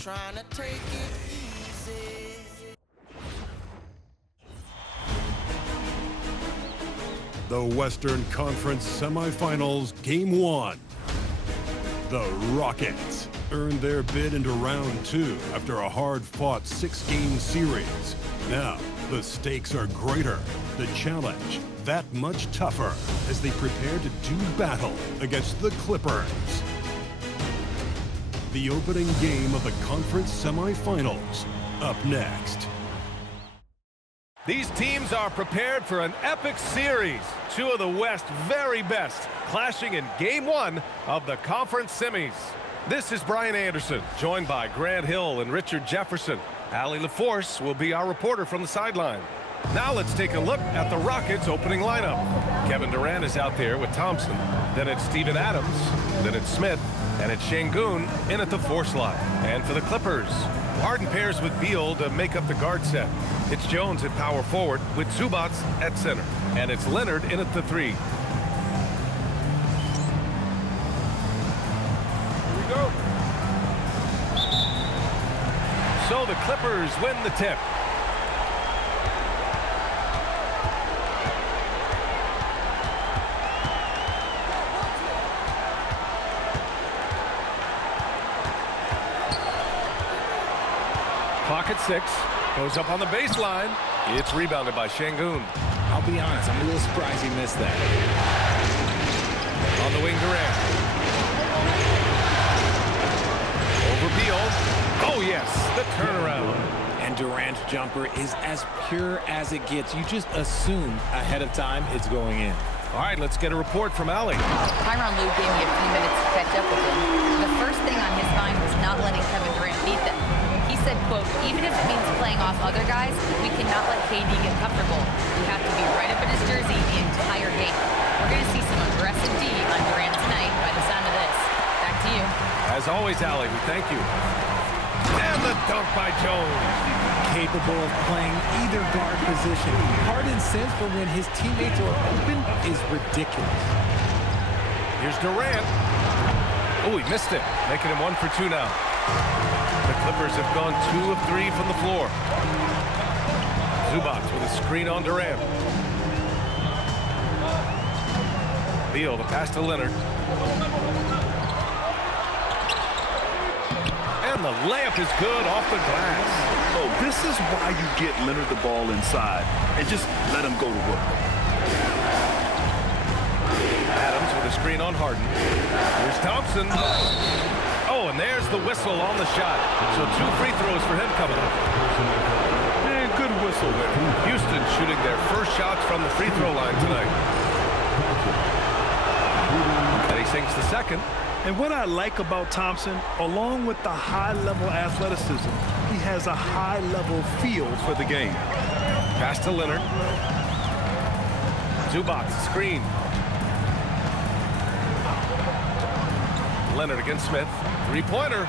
trying to take it easy. The Western Conference Semifinals, Game 1. The Rockets earned their bid into round 2 after a hard-fought 6-game series. Now, the stakes are greater, the challenge that much tougher as they prepare to do battle against the Clippers. The opening game of the conference semifinals, up next. These teams are prepared for an epic series. Two of the West's very best clashing in Game 1 of the conference semis. This is Brian Anderson, joined by Grant Hill and Richard Jefferson. Allie LaForce will be our reporter from the sideline. Now let's take a look at the Rockets' opening lineup. Kevin Durant is out there with Thompson. Then it's Steven Adams. Then it's Smith. And it's Şengün in at the 4 slot. And for the Clippers, Harden pairs with Beal to make up the guard set. It's Jones at power forward with Zubac at center. And it's Leonard in at the 3. Here we go. So the Clippers win the tip. Clock at 6. Goes up on the baseline. It's rebounded by Şengün. I'll be honest, I'm a little surprised he missed that. On the wing, Durant. Over Beal. Oh, yes, the turnaround. And Durant's jumper is as pure as it gets. You just assume ahead of time it's going in. All right, let's get a report from Allie. Tyronn Lue gave me a few minutes to catch up with him. The first thing on his mind was not letting Kevin Durant beat them. He said, quote, even if it means playing off other guys, we cannot let KD get comfortable. We have to be right up in his jersey the entire game. We're going to see some aggressive D on Durant tonight by the sound of this. Back to you. As always, Allie, we thank you. And the dunk by Jones. Capable of playing either guard position. Harden's sense for when his teammates are open is ridiculous. Here's Durant. Oh, he missed it. Making him 1 for 2 now. The Clippers have gone 2 of 3 from the floor. Zubac with a screen on Durant. Beal, the pass to Leonard. And the layup is good off the glass. Oh, this is why you get Leonard the ball inside and just let him go to work. Adams with a screen on Harden. Here's Thompson. Oh, and there's the whistle on the shot. So 2 free throws for him coming up. And good whistle there. Houston shooting their first shots from the free throw line tonight. And he sinks the second. And what I like about Thompson, along with the high-level athleticism, he has a high-level feel for the game. Pass to Leonard. Zubac, screen. Leonard against Smith. 3-pointer.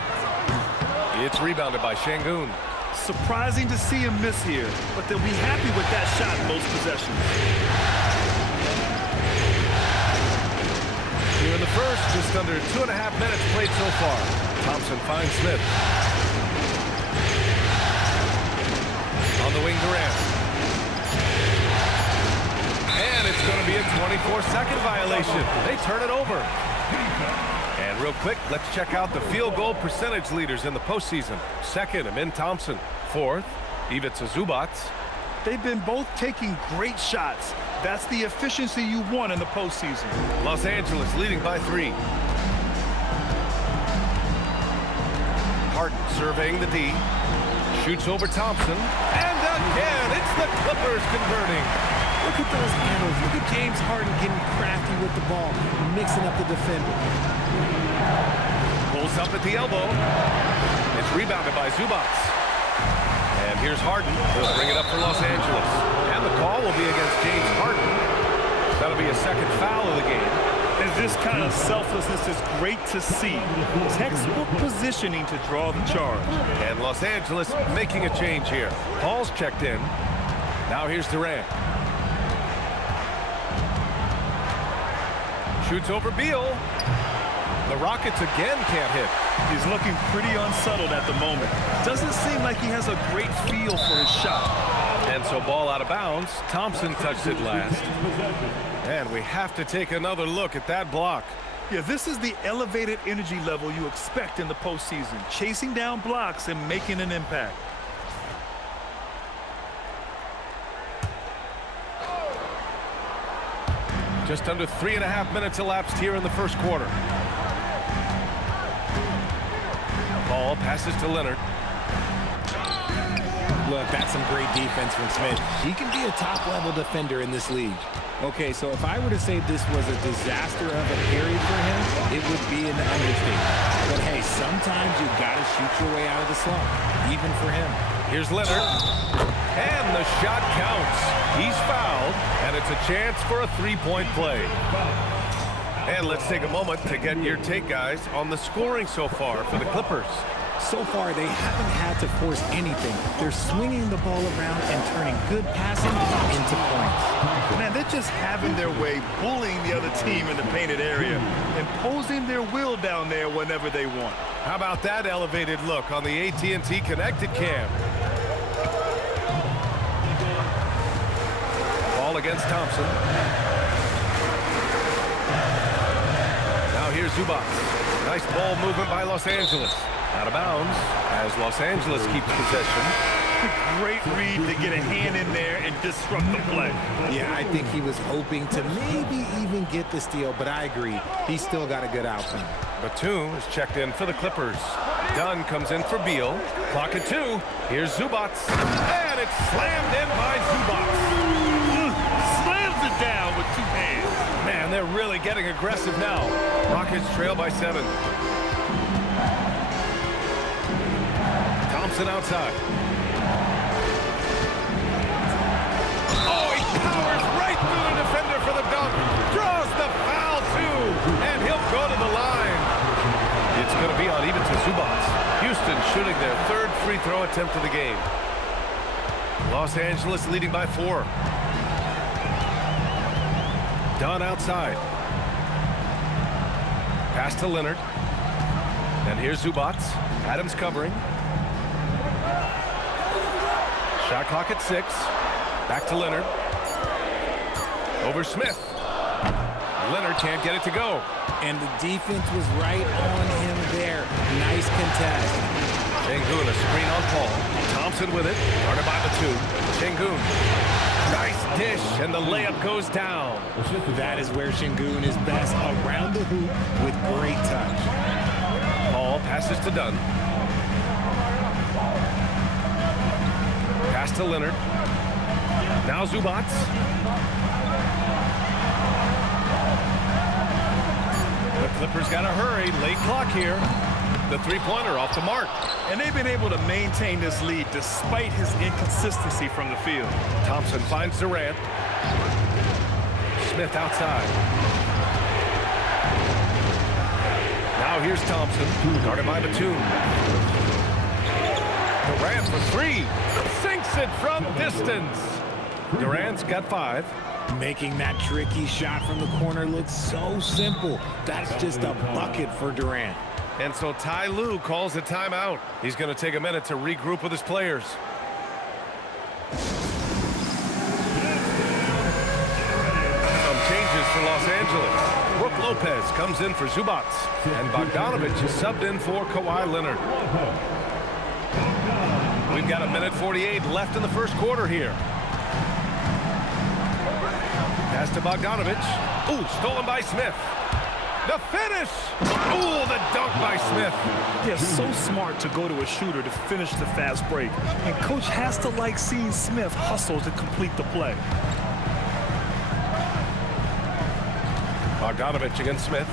It's rebounded by Şengün. Surprising to see him miss here, but they'll be happy with that shot most possessions. Here in the first, just under 2.5 minutes played so far. Thompson finds Smith. On the wing, Durant. And it's going to be a 24-second violation. They turn it over. And real quick, let's check out the field goal percentage leaders in the postseason. Second, Amin Thompson. Fourth, Ivica Zubac. They've been both taking great shots. That's the efficiency you want in the postseason. Los Angeles leading by 3. Harden surveying the D. Shoots over Thompson. And again, it's the Clippers converting. Look at those handles. Look at James Harden getting crafty with the ball, mixing up the defender. Pulls up at the elbow. It's rebounded by Zubac. And here's Harden. He'll bring it up for Los Angeles. And the call will be against James Harden. That'll be a second foul of the game. And this kind of selflessness is great to see. Textbook positioning to draw the charge. And Los Angeles making a change here. Paul's checked in. Now here's Durant. Shoots over Beal. The Rockets again can't hit. He's looking pretty unsettled at the moment. Doesn't seem like he has a great feel for his shot. And so ball out of bounds. Thompson touched it last. And we have to take another look at that block. Yeah, this is the elevated energy level you expect in the postseason. Chasing down blocks and making an impact. Just under 3.5 minutes elapsed here in the first quarter. Ball passes to Leonard. Look, that's some great defense from Smith. He can be a top-level defender in this league. Okay, so if I were to say this was a disaster of a period for him, it would be an understatement. But hey, sometimes you gotta shoot your way out of the slump, even for him. Here's Leonard. And the shot counts. He's fouled, and it's a chance for a three-point play. And let's take a moment to get your take, guys, on the scoring so far for the Clippers. So far, they haven't had to force anything. They're swinging the ball around and turning good passing into points. Man, they're just having their way, bullying the other team in the painted area, imposing their will down there whenever they want. How about that elevated look on the AT&T Connected Cam? Ball against Thompson. Now here's Zubac. Nice ball movement by Los Angeles. Out of bounds as Los Angeles keeps possession. Great read to get a hand in there and disrupt the play. Yeah, I think he was hoping to maybe even get the steal, but I agree. He still got a good outcome. Batum is checked in for the Clippers. Dunn comes in for Beal. Clock at 2. Here's Zubac. And it's slammed in by Zubac. Slams it down with 2 hands. Man, they're really getting aggressive now. Rockets trail by 7. Thompson outside. Oh, he powers right through the defender for the dunk. Draws the foul, too. And he'll go to the line. It's going to be on even to Zubac. Houston shooting their 3rd free throw attempt of the game. Los Angeles leading by 4. Dunn outside. Pass to Leonard. And here's Zubac. Adams covering. Shot clock at 6. Back to Leonard. Over Smith. Leonard can't get it to go. And the defense was right on him there. Nice contest. Şengün, a screen on Paul. Thompson with it. Guarded by Batum. Şengün. Nice dish, and the layup goes down. That is where Şengün is best, around the hoop with great touch. Paul passes to Dunn. Pass to Leonard. Now Zubac. The Clippers got to hurry. Late clock here. The three-pointer off the mark. And they've been able to maintain this lead despite his inconsistency from the field. Thompson finds Durant. Smith outside. Now here's Thompson. Guarded by Batum. Durant for 3. Sinks it from distance. Durant's got 5. Making that tricky shot from the corner look so simple. That's just a bucket for Durant. And so Ty Lue calls a timeout. He's going to take a minute to regroup with his players. Some changes for Los Angeles. Brook Lopez comes in for Zubac. And Bogdanović is subbed in for Kawhi Leonard. We've got 1:48 left in the first quarter here. Pass to Bogdanović. Ooh, stolen by Smith. The finish! Ooh, the dunk by Smith. They're so smart to go to a shooter to finish the fast break. And coach has to like seeing Smith hustle to complete the play. Bogdanović against Smith.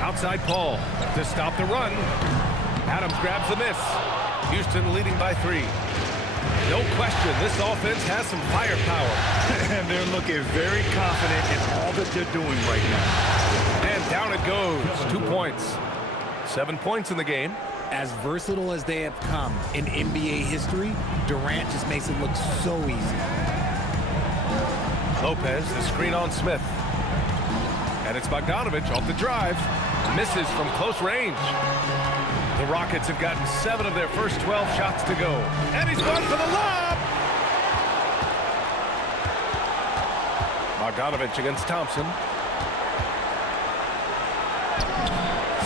Outside Paul to stop the run. Adams grabs the miss. Houston leading by 3. No question, this offense has some firepower. And they're looking very confident in all that they're doing right now. And down it goes. 2 points. 7 points in the game. As versatile as they have come in NBA history, Durant just makes it look so easy. Lopez, the screen on Smith. And it's Bogdanović off the drive. Misses from close range. The Rockets have gotten 7 of their first 12 shots to go. And he's going for the lob! Bogdanovich against Thompson.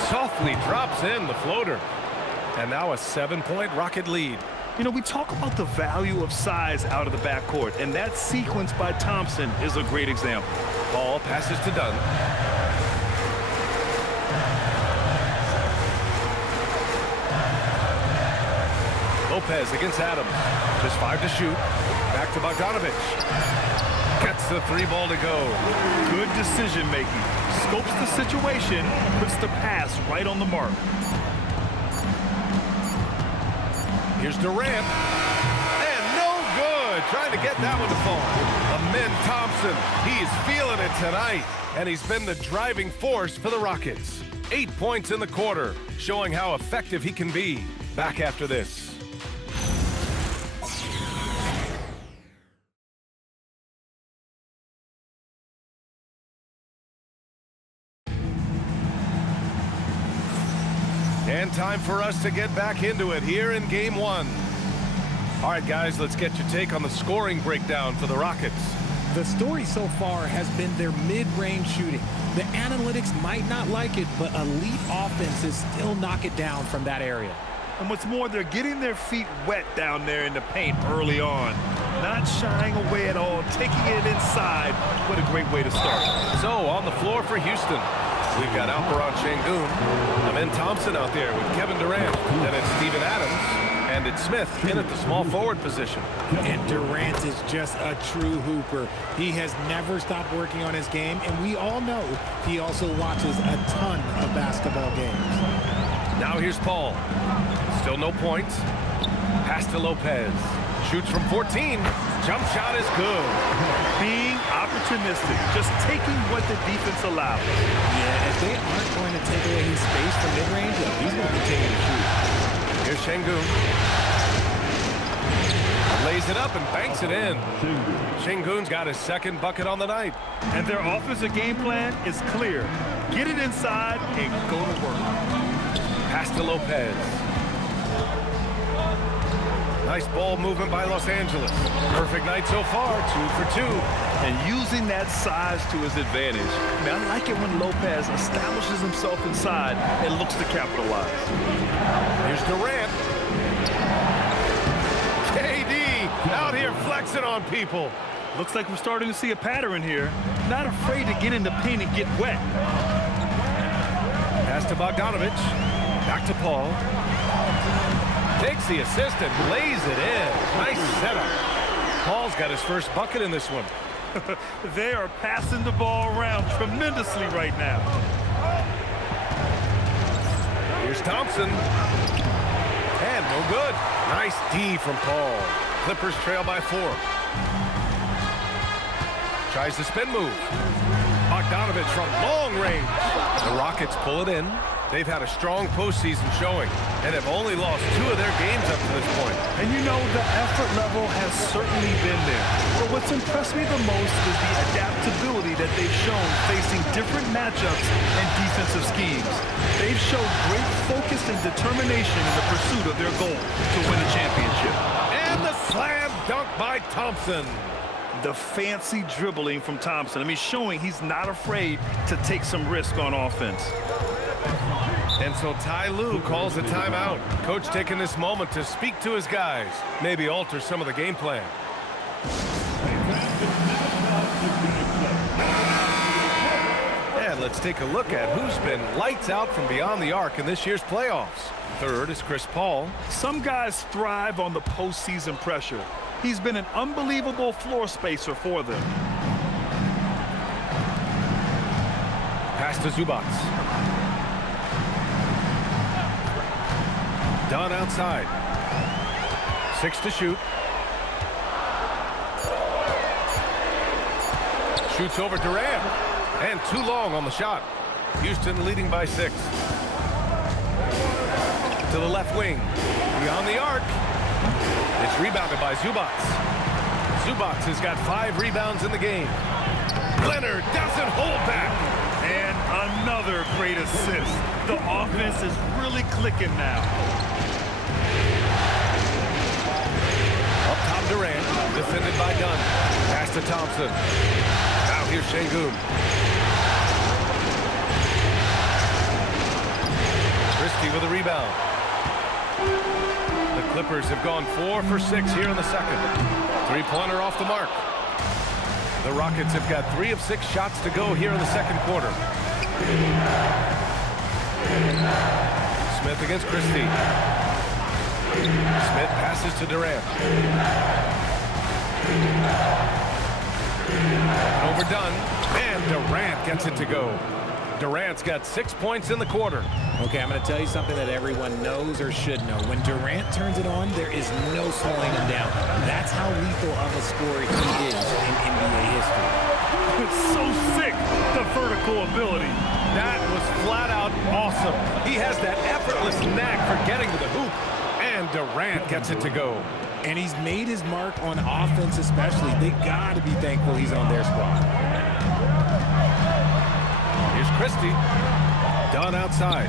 Softly drops in the floater. And now a 7-point Rocket lead. You know, we talk about the value of size out of the backcourt, and that sequence by Thompson is a great example. Ball passes to Dunn. Lopez against Adams. Just 5 to shoot. Back to Bogdanovich. Gets the 3 ball to go. Good decision making. Scopes the situation, puts the pass right on the mark. Here's Durant. And no good. Trying to get that one to fall. Amin Thompson. He's feeling it tonight. And he's been the driving force for the Rockets. 8 points in the quarter, showing how effective he can be. Back after this. And time for us to get back into it here in Game 1. All right, guys, let's get your take on the scoring breakdown for the Rockets. The story so far has been their mid-range shooting. The analytics might not like it, but elite offenses still knock it down from that area. And what's more, they're getting their feet wet down there in the paint early on. Not shying away at all, taking it inside. What a great way to start. So, on the floor for Houston, we've got Alperen Sengun, Amin Thompson out there with Kevin Durant. Then it's Steven Adams. And it's Smith in at the small forward position. And Durant is just a true hooper. He has never stopped working on his game, and we all know he also watches a ton of basketball games. Now here's Paul. Still no points. Pass to Lopez. Shoots from 14. Jump shot is good. Being opportunistic, just taking what the defense allows. Yeah, if they aren't going to take away his space from mid-range, he's going to continue to shoot. Here's Sengun. Lays it up and banks it in. Sengun's got his second bucket on the night. And their offensive game plan is clear. Get it inside and go to work. Pass to Lopez. Nice ball movement by Los Angeles. Perfect night so far, 2 for 2. And using that size to his advantage. I mean, I like it when Lopez establishes himself inside and looks to capitalize. Here's Durant. KD out here flexing on people. Looks like we're starting to see a pattern here. Not afraid to get in the paint and get wet. Pass to Bogdanovich. Back to Paul. Takes the assist and lays it in. Nice setup. Paul's got his first bucket in this one. They are passing the ball around tremendously right now. Here's Thompson. And no good. Nice D from Paul. Clippers trail by 4. Tries the spin move. Bogdanovich from long range. The Rockets pull it in. They've had a strong postseason showing and have only lost 2 of their games up to this point. And you know, the effort level has certainly been there. But what's impressed me the most is the adaptability that they've shown facing different matchups and defensive schemes. They've shown great focus and determination in the pursuit of their goal to win a championship. And the slam dunk by Thompson. The fancy dribbling from Thompson. I mean, showing he's not afraid to take some risk on offense. And so Ty Lue calls a timeout. Coach taking this moment to speak to his guys, maybe alter some of the game plan. And let's take a look at who's been lights out from beyond the arc in this year's playoffs. Third is Chris Paul. Some guys thrive on the postseason pressure. He's been an unbelievable floor spacer for them. Pass to Zubac. Dunn outside. 6 to shoot. Shoots over Durant. And too long on the shot. Houston leading by 6. To the left wing. Beyond the arc. It's rebounded by Zubac. Zubac has got 5 rebounds in the game. Leonard doesn't hold back. And Another great assist. The offense is really clicking now. Up top, Durant, defended by Dunn. Pass to Thompson. Now here's Şengün. Christie with a rebound. The Clippers have gone 4 for 6 here in the second. Three-pointer off the mark. The Rockets have got 3 of 6 shots to go here in the second quarter. Smith against Christie. Smith passes to Durant. Overdone, and Durant gets it to go. Durant's got 6 points in the quarter. Okay, I'm going to tell you something that everyone knows or should know. When Durant turns it on, there is no slowing him down. That's how lethal of a scorer he is in NBA history. It's so sick, the vertical ability. That was flat out awesome. He has that effortless knack for getting to the hoop. And Durant gets it to go. And he's made his mark on offense especially. They got to be thankful he's on their squad. Here's Christie. Dunn outside.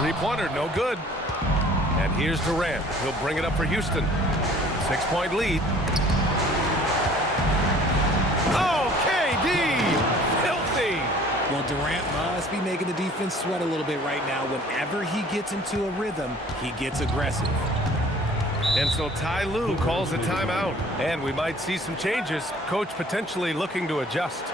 Three-pointer, no good. And here's Durant. He'll bring it up for Houston. 6-point lead. Oh, KD! Filthy! Well, Durant must be making the defense sweat a little bit right now. Whenever he gets into a rhythm, he gets aggressive. And so Ty Lue calls a timeout. And we might see some changes. Coach potentially looking to adjust.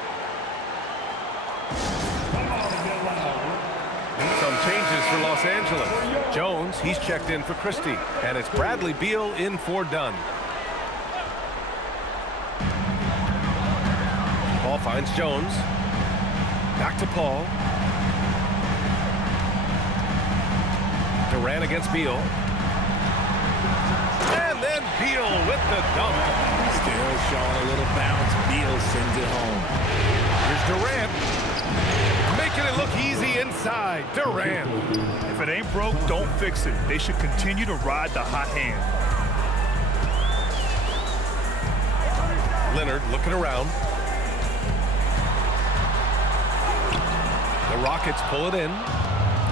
Some changes for Los Angeles. Jones, he's checked in for Christie. And it's Bradley Beal in for Dunn. Paul finds Jones. Back to Paul. Durant against Beal. And then Beal with the dunk. Still showing a little bounce. Beal sends it home. Here's Durant. Making it look easy inside. Durant. If it ain't broke, don't fix it. They should continue to ride the hot hand. Leonard looking around. The Rockets pull it in.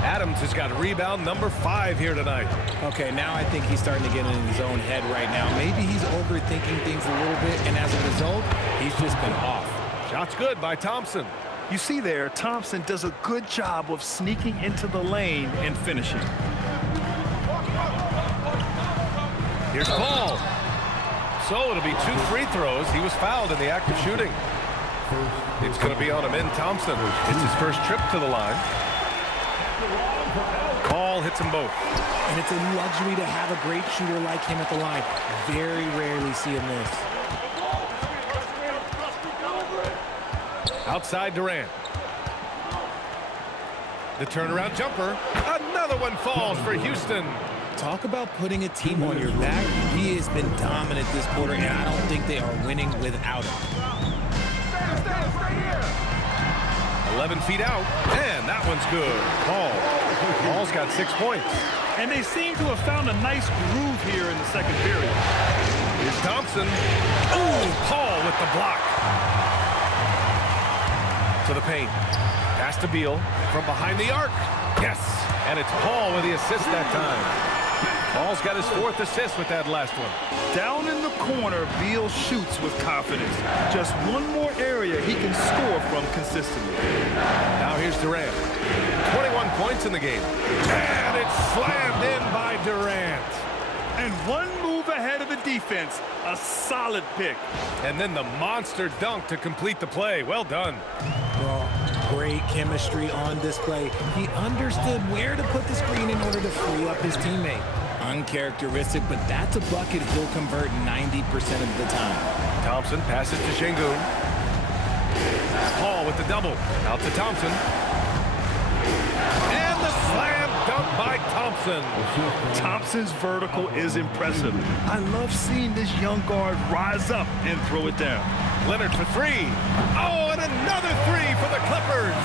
Adams has got rebound number 5 here tonight. Okay, now I think he's starting to get in his own head right now. Maybe he's overthinking things a little bit, and as a result, he's just been off. Shot's good by Thompson. You see there, Thompson does a good job of sneaking into the lane and finishing. Here's Paul. So it'll be 2 free throws. He was fouled in the act of shooting. It's going to be on Amin Thompson. It's his first trip to the line. Paul hits them both. And it's a luxury to have a great shooter like him at the line. Very rarely see him miss. Outside Durant. The turnaround jumper. Another one falls for Houston. Talk about putting a team on your back. He has been dominant this quarter, and I don't think they are winning without him. 11 feet out, and that one's good. Paul's got 6 points. And they seem to have found a nice groove here in the second period. Here's Thompson. Ooh, Paul with the block. To the paint. Pass to Beal from behind the arc. Yes, and it's Paul with the assist that time. Paul's got his 4th assist with that last one. Down in the corner, Beal shoots with confidence. Just one more area he can score from consistently. Now here's Durant. 21 points in the game. And it's slammed in by Durant. And one move ahead of the defense. A solid pick. And then the monster dunk to complete the play. Well done. Well, great chemistry on display. He understood where to put the screen in order to free up his teammate. Uncharacteristic, but that's a bucket he'll convert 90% of the time. Thompson passes to Şengün. Paul with the double. Out to Thompson. And the slam dunk by Thompson. Thompson's vertical is impressive. I love seeing this young guard rise up and throw it down. Leonard for 3. Oh, and another 3 for the Clippers.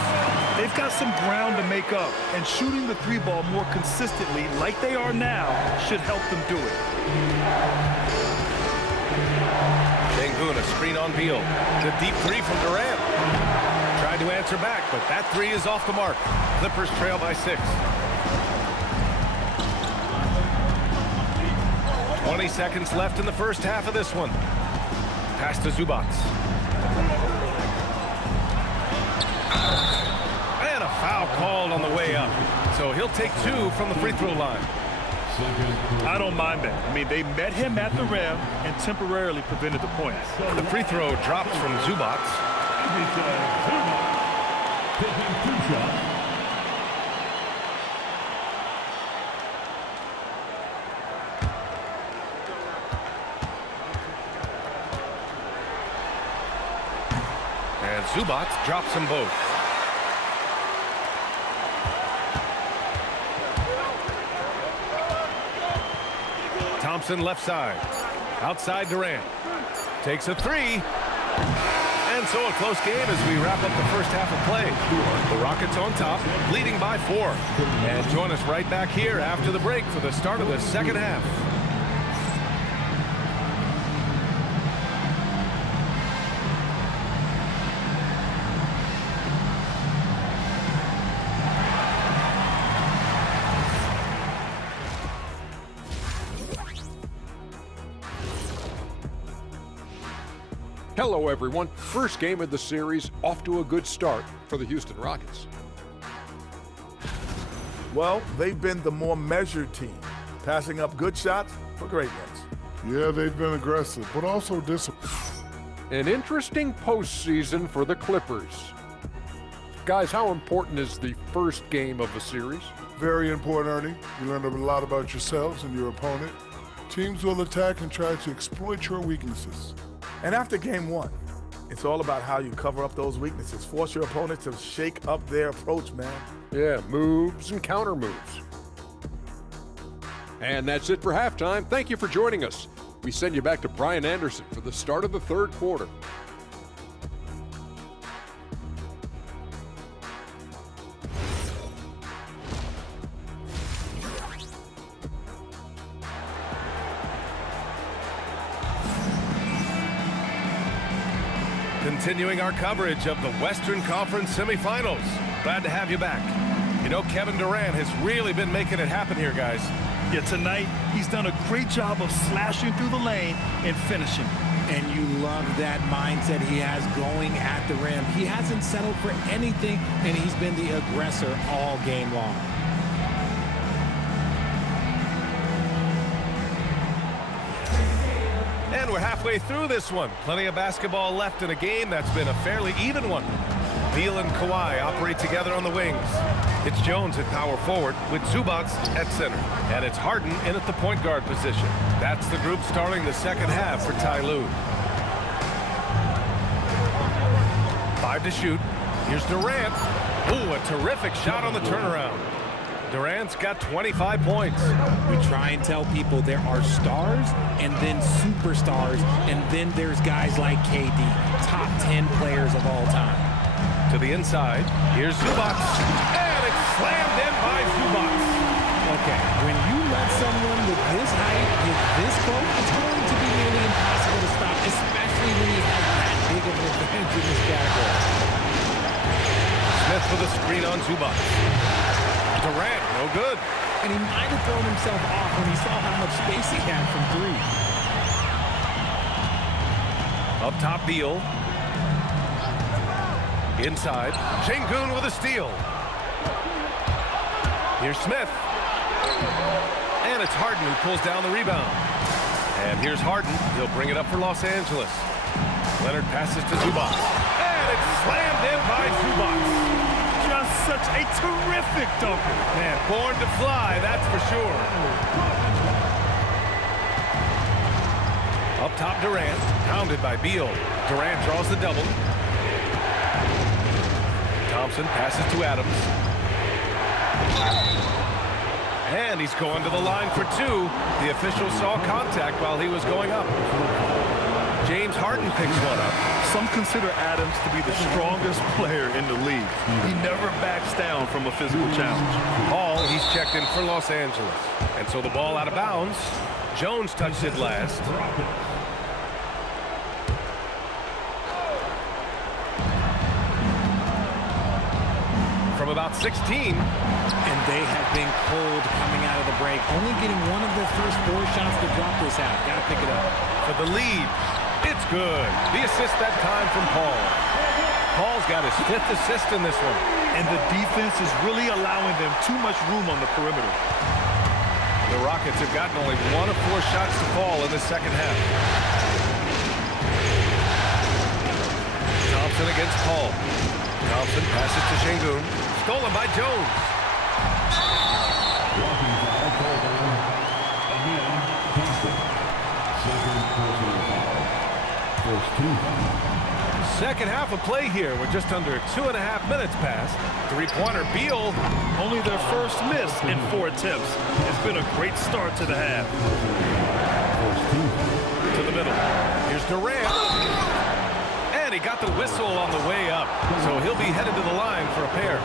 They've got some ground to make up, and shooting the 3-ball more consistently like they are now should help them do it. Şengün, a screen on Beal. The deep 3 from Durant. tried to answer back, but that three is off the mark. Clippers trail by 6. 20 seconds left in the first half of this one. Pass to Zubac. And a foul called on the way up. So he'll take 2 from the free throw line. I don't mind that. I mean, they met him at the rim and temporarily prevented the points. The free throw drops from Zubac. Taking 2 shots. And Zubac drops them both. Thompson left side. Outside Durant. Takes a 3. And so a close game as we wrap up the first half of play. The Rockets on top, leading by 4. And join us right back here after the break for the start of the second half. Hello, everyone. First game of the series, off to a good start for the Houston Rockets. Well, they've been the more measured team, passing up good shots for great ones. Yeah, they've been aggressive, but also disciplined. An interesting postseason for the Clippers. Guys, how important is the first game of the series? Very important, Ernie. You learn a lot about yourselves and your opponent. Teams will attack and try to exploit your weaknesses. And after game 1, it's all about how you cover up those weaknesses. Force your opponent to shake up their approach, man. Yeah, moves and counter moves. And that's it for halftime. Thank you for joining us. We send you back to Brian Anderson for the start of the third quarter. Continuing our coverage of the Western Conference semifinals. Glad to have you back. You know, Kevin Durant has really been making it happen here, guys. Yeah, tonight, he's done a great job of slashing through the lane and finishing. And you love that mindset he has going at the rim. He hasn't settled for anything, and he's been the aggressor all game long. And we're halfway through this one. Plenty of basketball left in a game that's been a fairly even one. Beal and Kawhi operate together on the wings. It's Jones at power forward with Zubac at center. And it's Harden in at the point guard position. That's the group starting the second half for Ty Lue. 5 to shoot. Here's Durant. Ooh, a terrific shot on the turnaround. Durant's got 25 points. We try and tell people there are stars and then superstars, and then there's guys like KD, top 10 players of all time. To the inside, here's Zubac, and it's slammed in by Zubac. Okay, when you let someone with this height get this close, it's going to be nearly impossible to stop, especially when he has that big of an advantage in this category. Smith with a screen on Zubac. Durant, no good. And he might have thrown himself off when he saw how much space he had from 3. Up top, Beal. Inside, Şengün with a steal. Here's Smith. And it's Harden who pulls down the rebound. And here's Harden. He'll bring it up for Los Angeles. Leonard passes to Zubac. And it's slammed in by Zubac. Just such a terrific dunker. Man, born to fly, that's for sure. Up top, Durant, pounded by Beal. Durant draws the double. Thompson passes to Adams. And he's going to the line for 2. The official saw contact while he was going up. James Harden picks one up. Some consider Adams to be the strongest player in the league. He never backs down from a physical challenge. Hall, he's checked in for Los Angeles. And so the ball out of bounds. Jones touched it last. got 16. And they have been cold coming out of the break. Only getting one of their first 4 shots to drop this half. Got to pick it up. For the lead. It's good. The assist that time from Paul. Paul's got his 5th assist in this one. And the defense is really allowing them too much room on the perimeter. The Rockets have gotten only 1 of 4 shots to fall in the second half. Thompson against Paul. Thompson passes to Şengün. Stolen by Jones. Walking foul called on. Again, Thompson. Second personal foul. First 2 fouls. Second half of play here with just under 2.5 minutes passed. 3-pointer Beal. Only their first miss in 4 attempts. It's been a great start to the half. To the middle. Here's Durant. And he got the whistle on the way up. So he'll be headed to the line for a pair.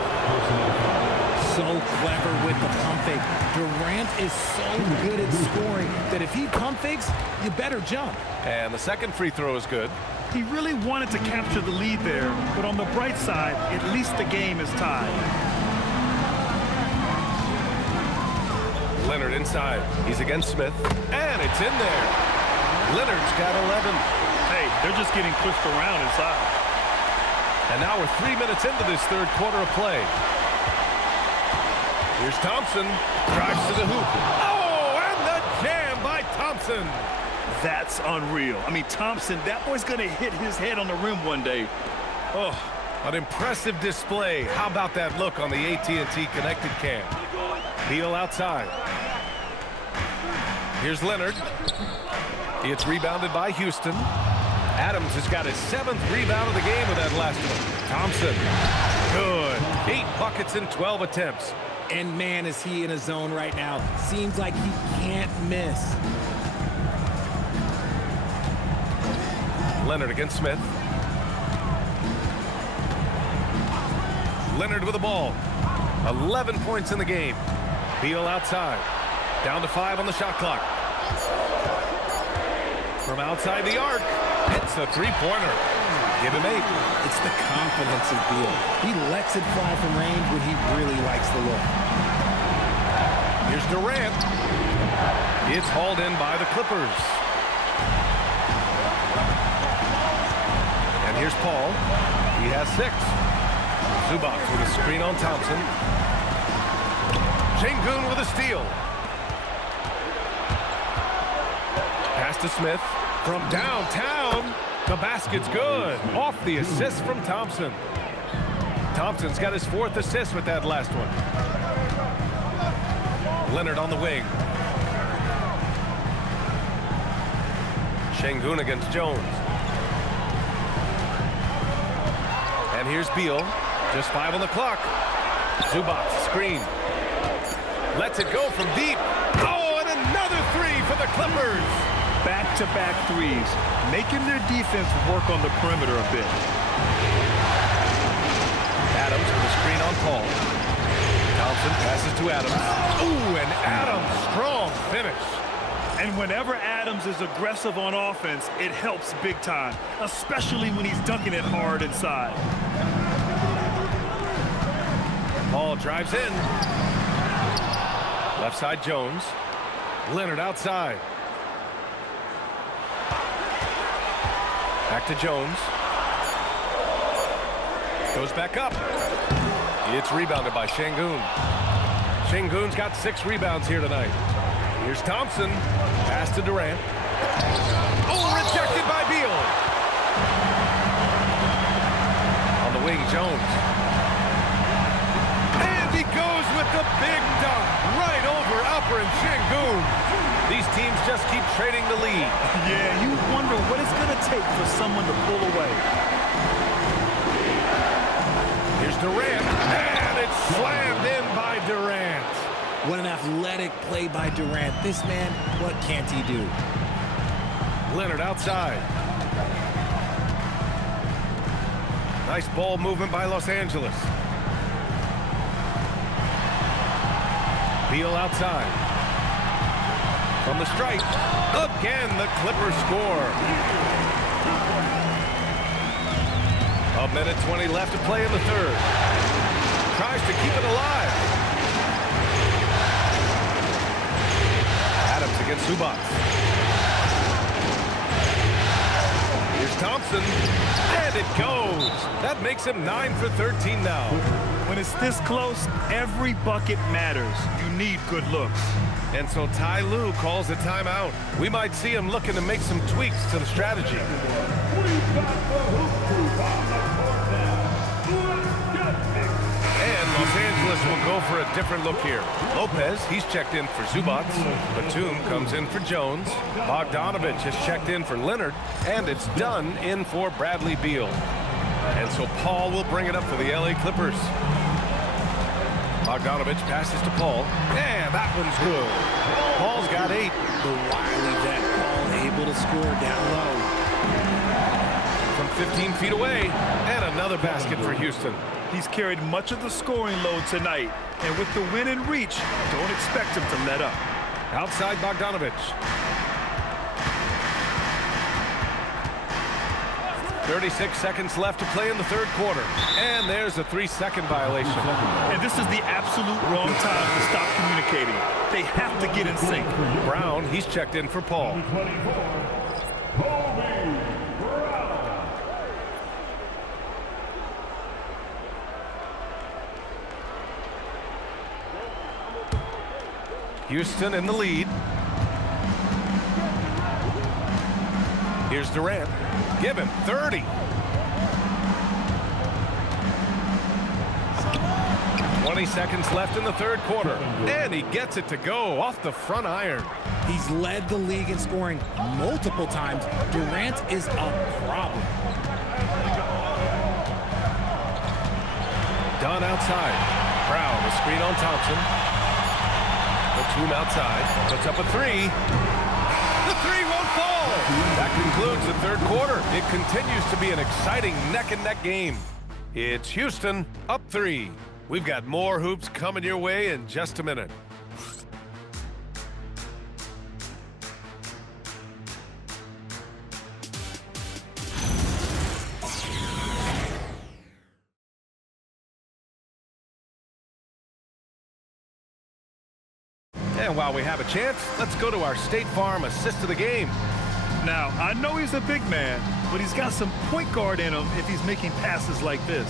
So clever with the pump fake. Durant is so good at scoring that if he pump fakes, you better jump. And the second free throw is good. He really wanted to capture the lead there, but on the bright side, at least the game is tied. Leonard inside. He's against Smith. And it's in there. Leonard's got 11. Hey, they're just getting pushed around inside. And now we're 3 minutes into this third quarter of play. Here's Thompson. Drives to the hoop. Oh, and the jam by Thompson. That's unreal. I mean, Thompson, that boy's going to hit his head on the rim one day. Oh, an impressive display. How about that look on the AT&T connected cam? Beal outside. Here's Leonard. It's rebounded by Houston. Adams has got his 7th rebound of the game with that last one. Thompson. Good. 8 buckets in 12 attempts. And man, is he in a zone right now. Seems like he can't miss. Leonard against Smith. Leonard with the ball. 11 points in the game. Beal outside. Down to 5 on the shot clock. From outside the arc. It's a 3-pointer. Give him 8. It's the confidence of Beal. He lets it fly from range when he really likes the look. Here's Durant. It's hauled in by the Clippers. And here's Paul. He has 6. Zubac with a screen on Thompson. Şengün with a steal. Pass to Smith. From downtown, the basket's good. Off the assist from Thompson. Thompson's got his 4th assist with that last one. Leonard on the wing. Şengün against Jones. And here's Beal. Just 5 on the clock. Zubac screen. Lets it go from deep. Oh, and another 3 for the Clippers. Back-to-back threes, making their defense work on the perimeter a bit. Adams with a screen on Paul. Thompson passes to Adams. Ooh, and Adams, strong finish. And whenever Adams is aggressive on offense, it helps big time, especially when he's dunking it hard inside. Paul drives in. Left side Jones. Leonard outside. Back to Jones. Goes back up. It's rebounded by Şengün. Şengün's got 6 rebounds here tonight. Here's Thompson. Pass to Durant. Oh, rejected by Beal. On the wing, Jones. And he goes with the big dunk right over Alperen Şengün. These teams just keep trading the lead. Yeah, you wonder what it's going to take for someone to pull away. Here's Durant, and it's slammed in by Durant. What an athletic play by Durant. This man, what can't he do? Leonard outside. Nice ball movement by Los Angeles. Beal outside. From the stripe. Again, the Clippers score. 1:20 left to play in the third. tries to keep it alive. Adams against Zubac. Here's Thompson, and it goes. That makes him 9 for 13 now. When it's this close, every bucket matters. You need good looks. And so Ty Lue calls a timeout. We might see him looking to make some tweaks to the strategy. And Los Angeles will go for a different look here. Lopez, he's checked in for Zubac. Batum comes in for Jones. Bogdanovich has checked in for Leonard. And it's Dunn in for Bradley Beal. And so Paul will bring it up for the LA Clippers. Bogdanovich passes to Paul. And that one's good. Paul's got 8. The wily vet Paul able to score down low. From 15 feet away. And another basket for Houston. He's carried much of the scoring load tonight. And with the win in reach, don't expect him to let up. Outside Bogdanovich. 36 seconds left to play in the third quarter. And there's a 3-second violation. And this is the absolute wrong time to stop communicating. They have to get in sync. Brown, he's checked in for Paul. Houston in the lead. Here's Durant. Give him 30. 20 seconds left in the third quarter. And he gets it to go off the front iron. He's led the league in scoring multiple times. Durant is a problem. Dunn outside. Brown, a screen on Thompson. Batum outside. Puts up a 3. The 3 won't fall. That concludes the third quarter. It continues to be an exciting neck-and-neck game. It's Houston up 3. We've got more hoops coming your way in just a minute. And while we have a chance, let's go to our State Farm assist of the game. Now, I know he's a big man, but he's got some point guard in him if he's making passes like this.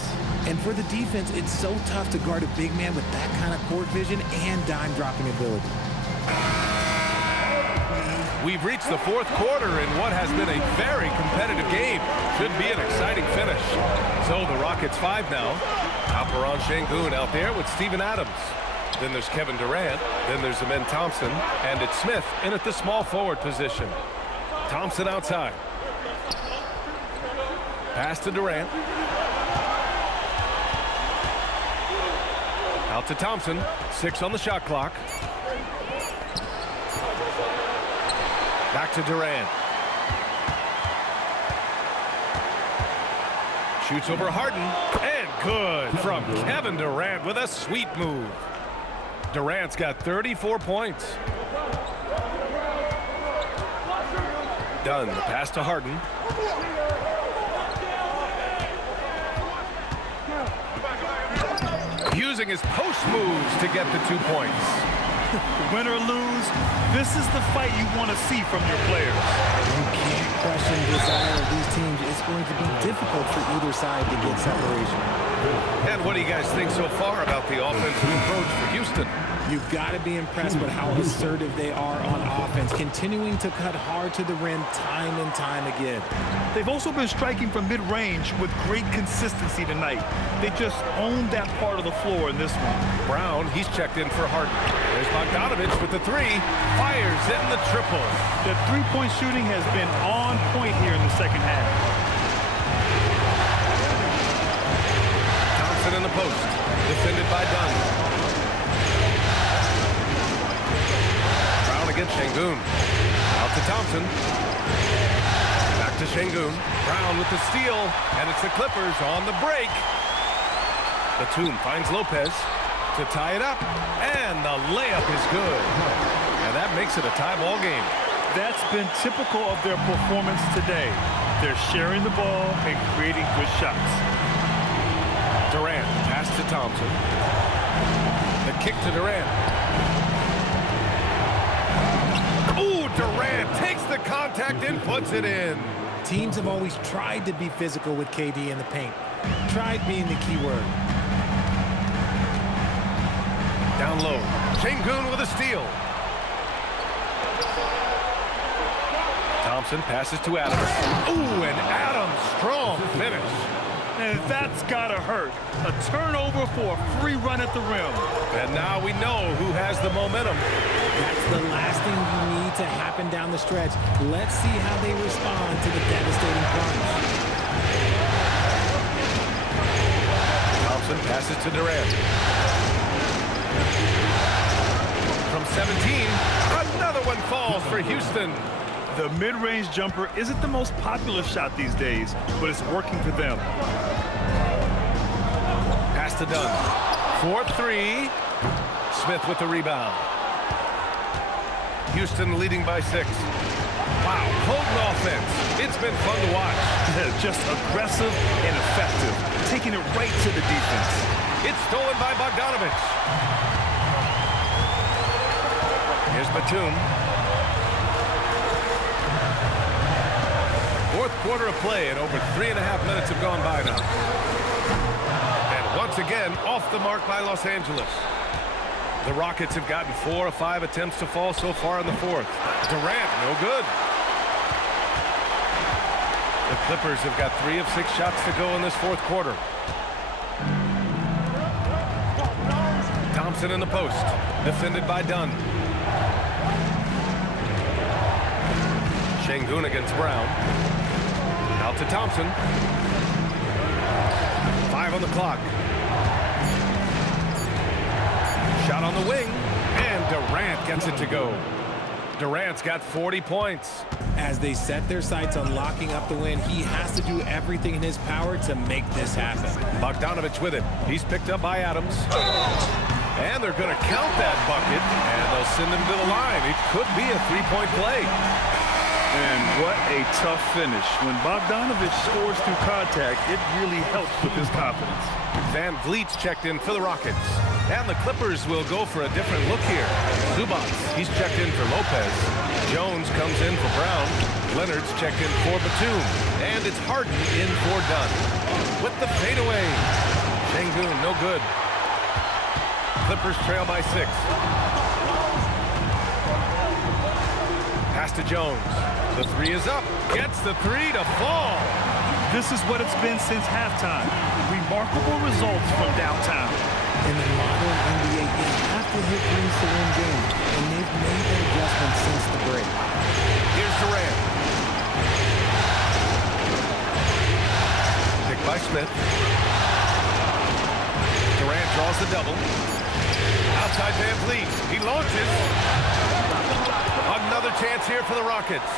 And for the defense, it's so tough to guard a big man with that kind of court vision and dime-dropping ability. We've reached the fourth quarter in what has been a very competitive game. Should be an exciting finish. So the Rockets 5 now. Alperen Sengun out there with Steven Adams. Then there's Kevin Durant. Then there's Amen Thompson. And it's Smith in at the small forward position. Thompson outside. Pass to Durant. Out to Thompson. 6 on the shot clock. Back to Durant. Shoots over Harden. And good from Kevin Durant with a sweet move. Durant's got 34 points. Dunn, the pass to Harden. Using his post moves to get the 2 points. Win or lose, this is the fight you want to see from your players. You can't question the desire of these teams. It's going to be difficult for either side to get separation. And what do you guys think so far about the offensive approach for Houston? You've got to be impressed with how assertive they are on offense, continuing to cut hard to the rim time and time again. They've also been striking from mid-range with great consistency tonight. They just owned that part of the floor in this one. Brown, he's checked in for Harden. There's Bogdanovich with the 3. Fires in the triple. The three-point shooting has been on point here in the second half. Thompson in the post. Defended by Dunn. Against Sengun. Out to Thompson. Back to Sengun. Brown with the steal. And it's the Clippers on the break. Batum finds Lopez to tie it up. And the layup is good. And that makes it a tie ball game. That's been typical of their performance today. They're sharing the ball and creating good shots. Durant Pass to Thompson. The kick to Durant. Ooh, Durant takes the contact and puts it in. Teams have always tried to be physical with KD in the paint. Tried being the key word. Down low. Şengün with a steal. Thompson passes to Adams. Ooh, and Adams, strong finish. And that's gotta hurt. A turnover for a free run at the rim. And now we know who has the momentum. That's the last thing you need to happen down the stretch. Let's see how they respond to the devastating plunge. Thompson passes to Durant. From 17, another one falls for Houston. The mid-range jumper isn't the most popular shot these days, but it's working for them. Pass to Dunn. 4-3. Smith with the rebound. Houston leading by 6. Wow, potent offense. It's been fun to watch. Just aggressive and effective, taking it right to the defense. It's stolen by Bogdanovic. Here's Batum. Fourth quarter of play, and over 3.5 minutes have gone by now. And once again, off the mark by Los Angeles. The Rockets have gotten 4 of 5 attempts to fall so far in the fourth. Durant, no good. The Clippers have got 3 of 6 shots to go in this fourth quarter. Thompson in the post, defended by Dunn. Şengün against Brown. Out to Thompson. 5 on the clock. Shot on the wing, and Durant gets it to go. Durant's got 40 points. As they set their sights on locking up the win, he has to do everything in his power to make this happen. Bogdanovic with it. He's picked up by Adams. And they're going to count that bucket, and they'll send him to the line. It could be a three-point play. And what a tough finish. When Bogdanovic scores through contact, it really helps with his confidence. Van Vliet's checked in for the Rockets. And the Clippers will go for a different look here. Zubac, he's checked in for Lopez. Jones comes in for Brown. Leonard's checked in for Batum. And it's Harden in for Dunn. With the fadeaway. Şengün, no good. Clippers trail by 6. Pass to Jones. The 3 is up. Gets the 3 to fall. This is what it's been since halftime. Remarkable results from downtown. In the modern NBA, you have to hit threes to win games, and they've made that adjustment since the break. Here's Durant. Picked by Smith. Durant draws the double. Outside Van Vliet. He launches. Another chance here for the Rockets.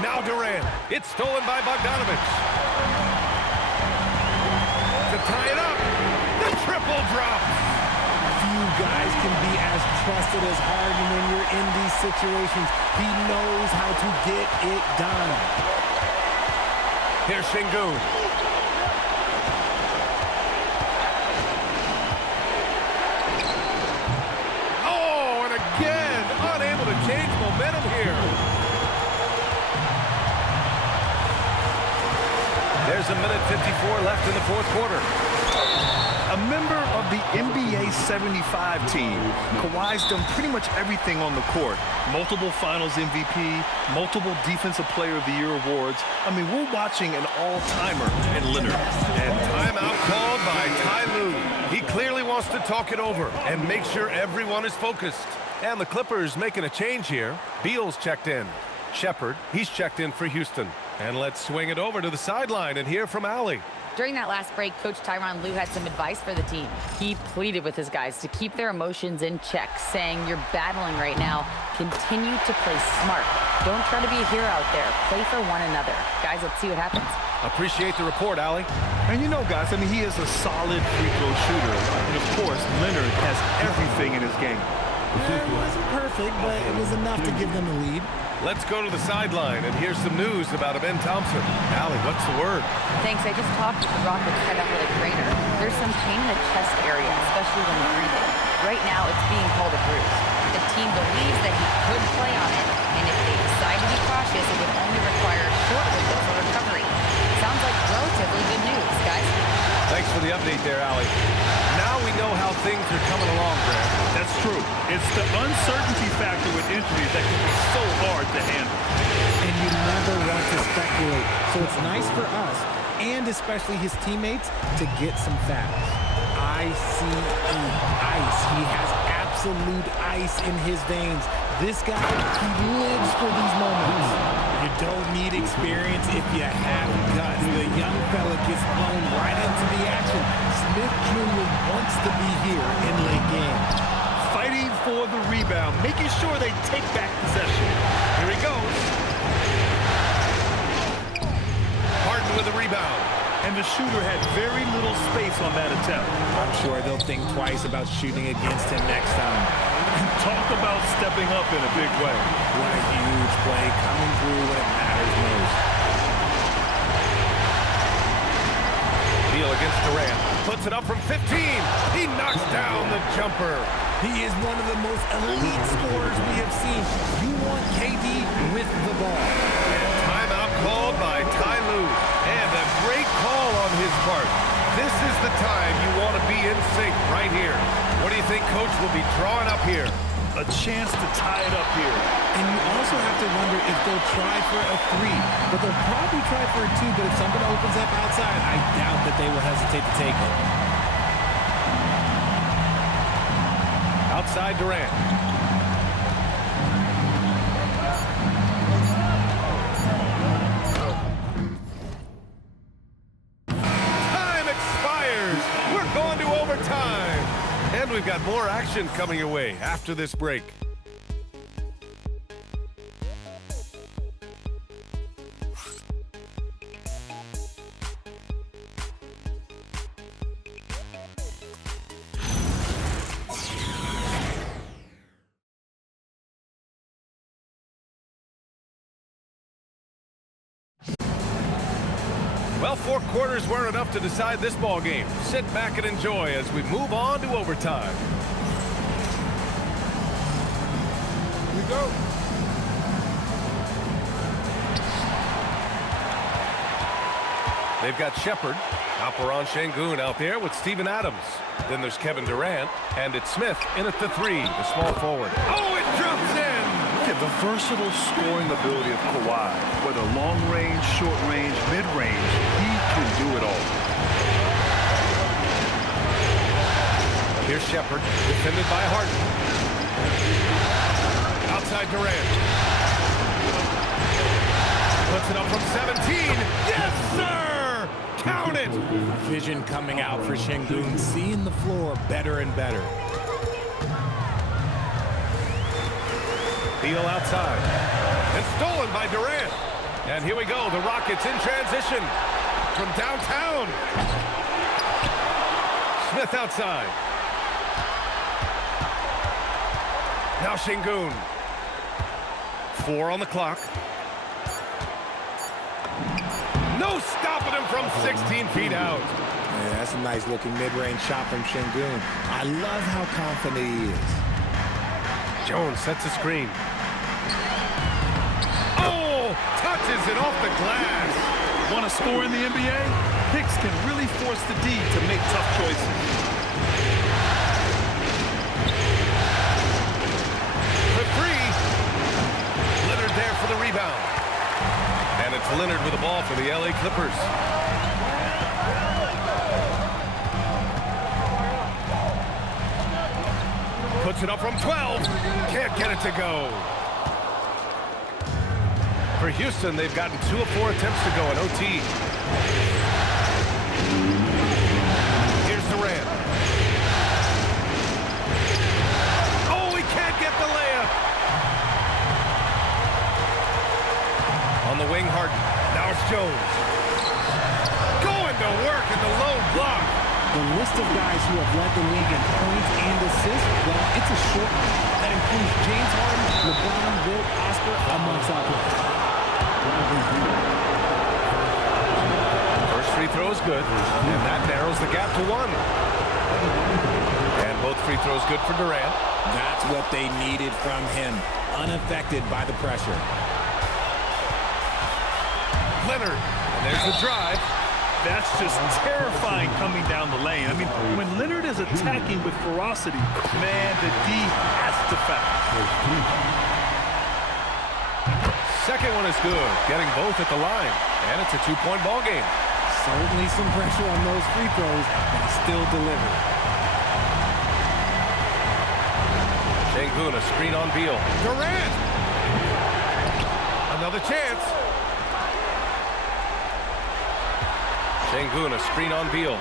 Now Durant. It's stolen by Bogdanovic. To tie it up. The triple drop. Few guys can be as trusted as Harden when you're in these situations. He knows how to get it done. Here's Şengün. Oh, and again, unable to change momentum here. There's a minute 54 left in the fourth quarter. A member of the NBA 75 team, Kawhi's done pretty much everything on the court. Multiple Finals MVP, multiple Defensive Player of the Year awards. I mean, we're watching an all-timer in Leonard. And timeout called by Ty Lue. He clearly wants to talk it over and make sure everyone is focused. And the Clippers making a change here. Beal's checked in. Shepherd, he's checked in for Houston. And let's swing it over to the sideline and hear from Allie. During that last break, Coach Tyronn Lue had some advice for the team. He pleaded with his guys to keep their emotions in check, saying, you're battling right now. Continue to play smart. Don't try to be a hero out there. Play for one another. Guys, let's see what happens. Appreciate the report, Allie. And you know, guys, I mean, he is a solid free throw shooter. And, of course, Leonard has everything in his game. It wasn't perfect, but it was enough to give them a lead. Let's go to the sideline, and here's some news about Ben Thompson. Allie, what's the word? Thanks. I just talked with the Rockets head athletic trainer. There's some pain in the chest area, especially when breathing. Right now, it's being called a bruise. The team believes that he could play on it, and if they decide to be cautious, it would only require a short window for recovery. Sounds like relatively good news, guys. Thanks for the update there, Allie. Now we know how things are coming along, Grant. That's true. It's the uncertainty factor with injuries that can be so hard to handle. And you never want to speculate. So it's nice for us, and especially his teammates, to get some facts. ICE, ice. He has absolute ice in his veins. This guy, he lives for these moments. You don't need experience if you have guts. The young fella gets blown right into the action. Smith Jr. wants to be here in late game. Fighting for the rebound, making sure they take back possession. Here he goes. Harden with the rebound. And the shooter had very little space on that attempt. I'm sure they'll think twice about shooting against him next time. Talk about stepping up in a big way. What a huge play, coming through when it matters most. Beal against Durant. Puts it up from 15. He knocks down the jumper. He is one of the most elite scorers we have seen. You want KD with the ball. And timeout called by Ty Lue. And a great call on his part. This is the time you want to be in sync right here. What do you think Coach will be drawing up here? A chance to tie it up here. And you also have to wonder if they'll try for a 3. But they'll probably try for a 2. But if somebody opens up outside, I doubt that they will hesitate to take it. Outside Durant. Time expires. We're going to overtime. And we've got more action coming your way after this break. Well, 4 quarters weren't enough to decide this ball game. Sit back and enjoy as we move on to overtime. Here we go. They've got Shepard, Alperen Sengun out there with Steven Adams. Then there's Kevin Durant, and it's Smith in at the 3, the small forward. Oh, it drops in! Look at the versatile scoring ability of Kawhi. Whether long range, short range, mid range, he can do it all. Here's Shepard, defended by Harden. Outside Durant. Puts it up from 17. Yes, sir! Count it! Vision coming out for Sengun, seeing the floor better and better. Beal outside. And stolen by Durant. And here we go, the Rockets in transition from downtown. Smith outside. Now Sengun. 4 on the clock. No stopping him from 16 feet out. Yeah, that's a nice looking mid-range shot from Sengun. I love how confident he is. Jones sets a screen. Oh, touches it off the glass. Want to score in the NBA? Hicks can really force the D to make tough choices. For 3. Leonard there for the rebound. And it's Leonard with the ball for the LA Clippers. Puts it up from 12. Can't get it to go. For Houston, they've gotten 2 of 4 attempts to go in OT. Here's Durant. Oh, he can't get the layup. On the wing, Harden. Now it's Jones. Going to work in the low block. The list of guys who have led the league in points and assists, well, it's a short one. That includes James Harden, LeBron, will prosper amongst our players. First free throw is good, and that narrows the gap to 1. And both free throws good for Durant. That's what they needed from him, unaffected by the pressure. Leonard, and there's the drive. That's just terrifying coming down the lane. I mean, when Leonard is attacking with ferocity, man, the D has to foul. Second one is good, getting both at the line. And it's a 2-point ball game. Certainly some pressure on those free throws, but he still delivered. Sengun, a screen on Beal. Durant! Another chance. Sengun, a screen on Beal.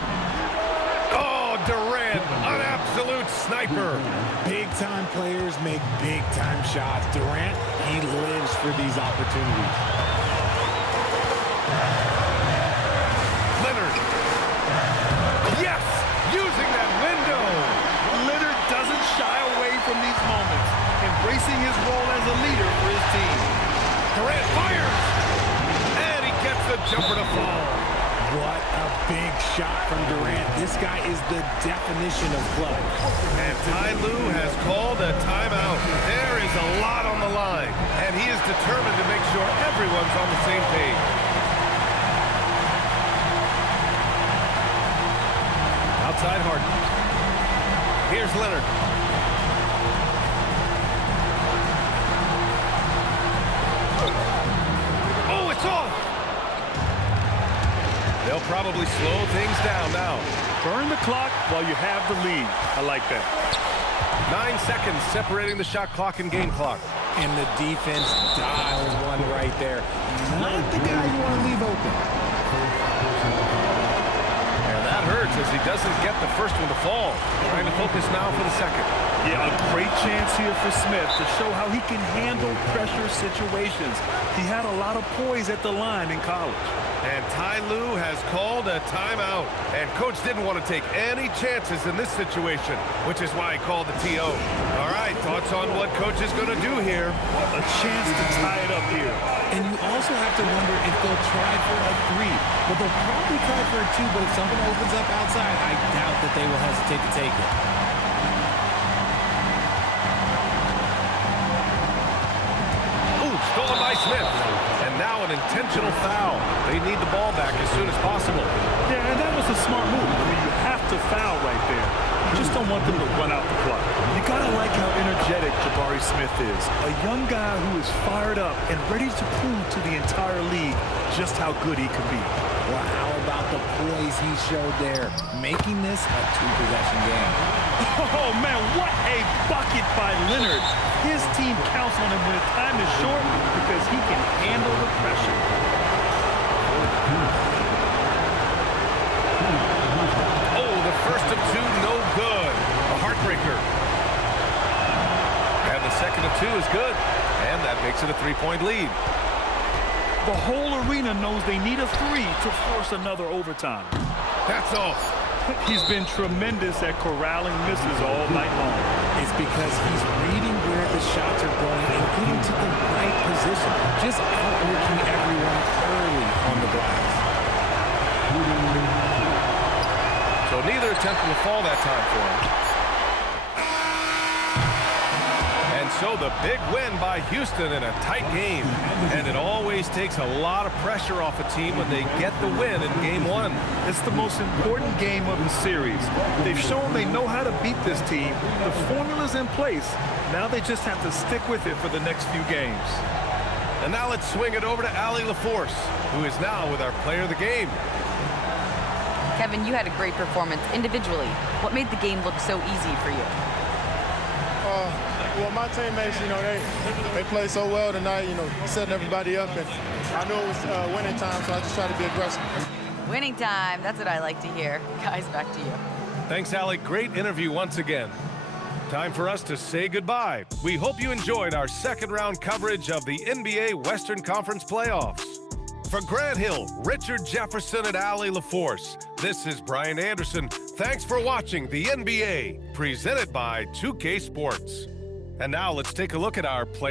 Oh, Durant, an absolute sniper. Big-time players make big-time shots. Durant, he lives for these opportunities. Leonard. Yes! Using that window. Leonard doesn't shy away from these moments, embracing his role as a leader for his team. Durant fires. And he gets the jumper to fall. What a big shot from Durant. This guy is the definition of clutch. And Ty Lue has called a timeout. There is a lot on the line, and he is determined to make sure everyone's on the same page. Outside Harden. Here's Leonard. Oh, it's off! They'll probably slow things down now. Burn the clock while you have the lead. I like that. 9 seconds separating the shot clock and game clock. And the defense dials one right there. Not the guy you want to leave open. And that hurts as he doesn't get the first one to fall. Trying to focus now for the second. Yeah, a great chance here for Smith to show how he can handle pressure situations. He had a lot of poise at the line in college. And Ty Lue has called a timeout. And Coach didn't want to take any chances in this situation, which is why he called the TO. All right, thoughts on what Coach is going to do here? A chance to tie it up here. And you also have to wonder if they'll try for a 3. But they'll probably try for a 2, but if something opens up outside, I doubt that they will hesitate to take it. Ooh, stolen by Smith. And now an intentional foul. They need the ball back as soon as possible. Yeah, and that was a smart move. I mean, you have to foul right there. You just don't want them to run out the clock. You gotta like how energetic Jabari Smith is. A young guy who is fired up and ready to prove to the entire league just how good he can be. Well, how about the poise he showed there, making this a 2-possession game? Oh, man, what a bucket by Leonard. His team counts on him when time is short because he can handle the pressure. Oh, the first of 2, no good. A heartbreaker. And the second of 2 is good. And that makes it a 3-point lead. The whole arena knows they need a 3 to force another overtime. That's off. He's been tremendous at corralling misses all night long. It's because he's reading where the shots are going and getting to the right position. Just outworking everyone early on the glass. So neither attempt will fall that time for him. And so the big win by Houston in a tight game. And it always takes a lot of pressure off a team when they get the win in Game 1. It's the most important game of the series. They've shown they know how to beat this team. The formula's in place. Now they just have to stick with it for the next few games. And now let's swing it over to Allie LaForce, who is now with our player of the game. Kevin, you had a great performance individually. What made the game look so easy for you? Well, my teammates, they played so well tonight, setting everybody up. And I knew it was winning time, so I just tried to be aggressive. Winning time. That's what I like to hear. Guys, back to you. Thanks, Allie. Great interview once again. Time for us to say goodbye. We hope you enjoyed our second-round coverage of the NBA Western Conference playoffs. For Grant Hill, Richard Jefferson, and Allie LaForce, this is Brian Anderson. Thanks for watching the NBA, presented by 2K Sports. And now let's take a look at our player